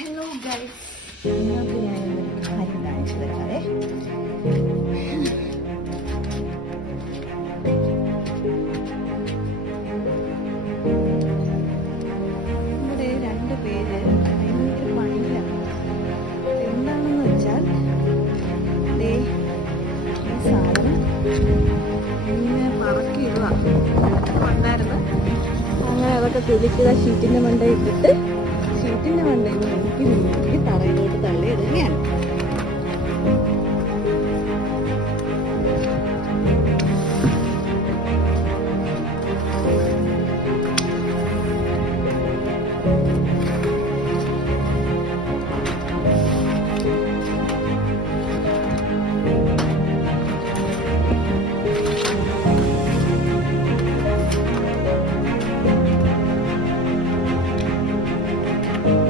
Hello guys, നിങ്ങൾക്ക് ഞാനൊരു കാര്യം കാണിച്ചു തരാവേ. ഇവിടെ രണ്ട് പേര് ഭയങ്കര പണിയിലാണ്. എന്താണെന്ന് വെച്ചാൽ ഈ സാധനം ഇങ്ങനെ പറക്കിയിടുക ഉണ്ടായിരുന്നു. അങ്ങനെ അതൊക്കെ തിരിക്കുക, ഷീറ്റിൻ്റെ മണ്ടയിൽ ഇട്ടിട്ട് ഷീറ്റിൻ്റെ മണ്ടയിൽ നിന്ന് നോക്കി തറയിലോട്ട് തള്ളിയിടുകയാണ്.